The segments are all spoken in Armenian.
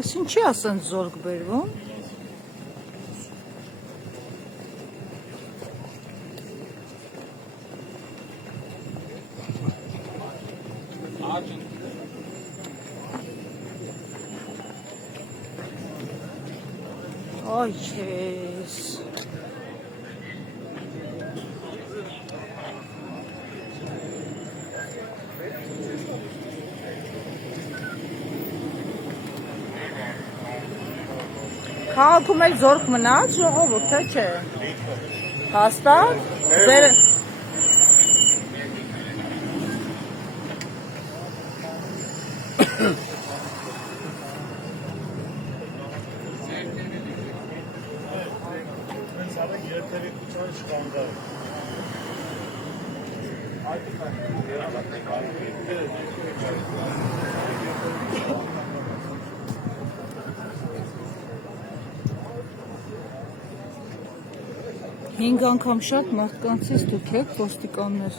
Ես ինչի ասեն զորք բերվում։ Ay kes. Քաղաքում էլ զորք մնաց ժողովուրդ, թե չէ։ Հաստատ։ Հինգ անգամ շատ մարդկանցից դուք եք ոստիկաններ։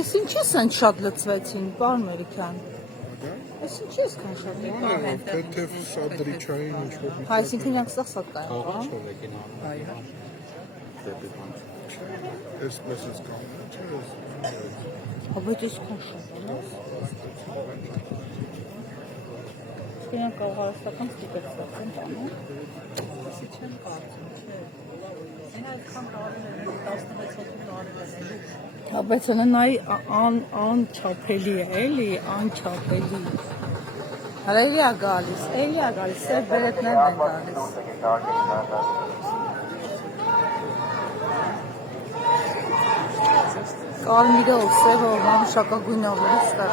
Ես ինչի ասեն շատ լծվեցին, պարոն Մերիքյան։ Ես ինչի այսքան շատ լծվեցին։ Թեթև սադրիչային ինչ-որ։ Այսինքն իրանք սա կային, Այսպես ես կանում, չէ՞։ Բայց այսքան շատ իրանք կաղարստական ստիպեցված են տանում։ Ասի չեմ կարծում, չէ։ Այն այդքան տարիներ, 16 հոգու տարիներ են։ Բայց նայ անչափելի է, էլի, անչափելի։ Էլի է գալիս, սև բերետներն են գալիս։ Կարմիրով, սևով, մանուշակագույնով լույս կա։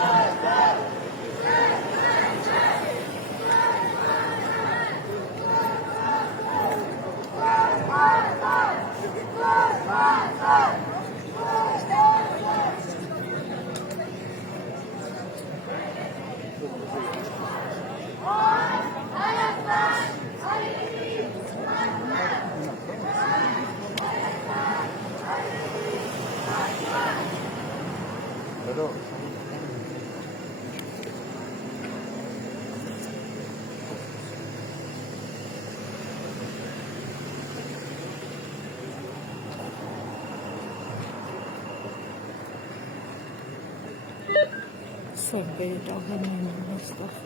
Սև բերետ աղերներն են հաստավ։